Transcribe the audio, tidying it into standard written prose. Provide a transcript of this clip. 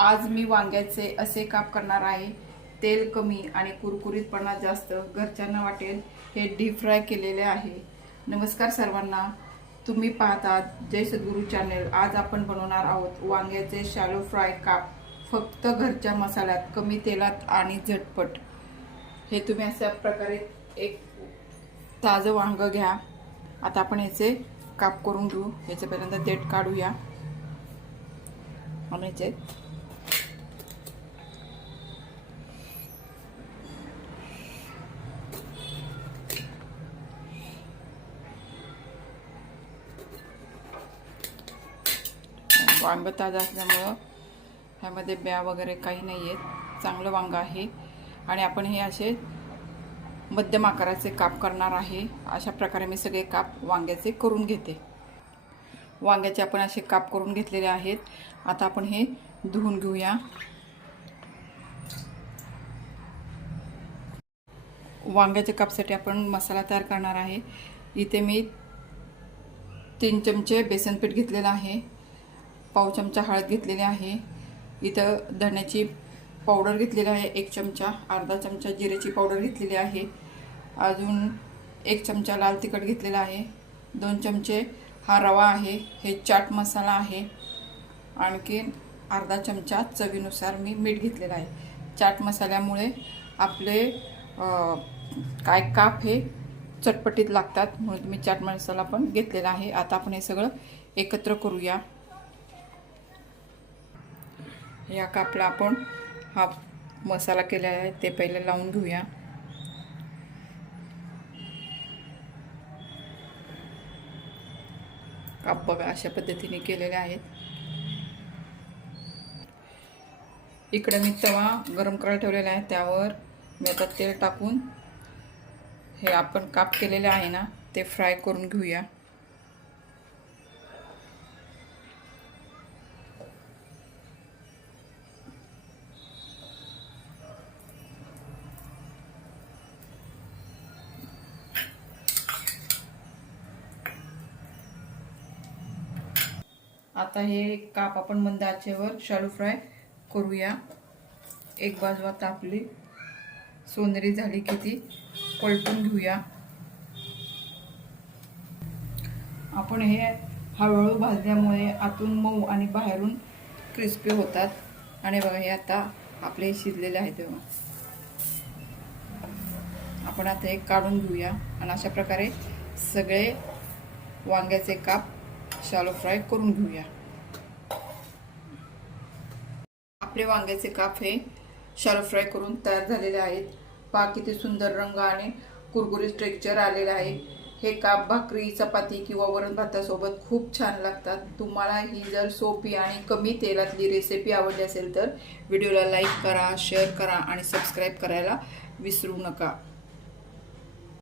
आज मी वांग्याचे असे काप करणार आहे। तेल कमी आणि कुरकुरीतपणा जास्त, घरच्यांना वाटेल हे डीप फ्राय केलेले आहे। नमस्कार सर्वांना, तुम्ही पाहतात जय सद्गुरू चॅनल। आज आपण बनवणार आहोत वांग्याचे शॅलो फ्राय काप, फक्त घरच्या मसाल्यात, कमी तेलात आणि झटपट। हे तुम्ही अशा प्रकारे एक ताजं वांग घ्या। आता आपण याचे काप करून घेऊ। याचे पहिल्यांदा देठ काढूया आणि याचे वांग ताजा असल्यामुळं ह्यामध्ये ब्या वगैरे काही नाही आहेत, चांगलं वांग आहे। आणि आपण हे असे मध्यम आकाराचे काप करणार आहे। अशा प्रकारे मी सगळे काप वांग्याचे करून घेते। वांग्याचे आपण असे काप करून घेतलेले आहेत। आता आपण हे धुवून घेऊया। वांग्याच्या कापसाठी आपण मसाला तयार करणार आहे। इथे मी 3 चमचे बेसन पीठ घेतलेलं आहे, पाव चमचा हळद घेतलेली आहे, इथं धण्याची पावडर घेतलेली आहे 1 चमचा, अर्धा चमचा जिऱ्याची पावडर घेतलेली आहे, अजून 1 चमचा लाल तिखट घेतलेला आहे, 2 चमचे हा रवा आहे, हे चाट मसाला आहे, आणखी अर्धा चमचा चवीनुसार मी मीठ घेतलेलं आहे। चाट मसाल्यामुळे आपले काय काप हे चटपटीत लागतात, म्हणून मी चाट मसाला पण घेतलेला आहे। आता आपण हे सगळं एकत्र करूया। या कापला आपण हा मसाला केलेला आहे ते पहिले लावून घेऊया। काप बघा अशा पद्धतीने केलेले आहेत। इकडे मी तवा गरम करायला ठेवलेला आहे, त्यावर मी आता तेल टाकून हे आपण काप केलेले आहे ना ते फ्राय करून घेऊया। आता हे काप आपण मंद आचेवर शॅलो फ्राय करूया। एक बाजू आता आपली सोनेरी झाली की ती पलटून घेऊया। आपण हे हळूहळू भाजल्यामुळे आतून मऊ आणि बाहेरून क्रिस्पी होतात। आणि बघा हे आता आपले शिजलेले आहेत, तेव्हा आपण आता हे काढून घेऊया आणि अशा प्रकारे सगळे वांग्याचे काप शॅलो फ्राय करून घेऊया। आपले वांग्याचे काप हे शॅलो फ्राय करून तयार झालेले आहेत। पहा किती सुंदर रंग आणि कुरकुरीत टेक्स्चर आलेले आहे। हे काप भाकरी, चपाती किंवा वरण भातासोबत खूप छान लागतात। तुम्हाला ही जर सोपी आणि कमी तेलातली रेसिपी आवडली असेल तर व्हिडिओला लाईक करा, शेअर करा आणि सबस्क्राईब करायला विसरू नका।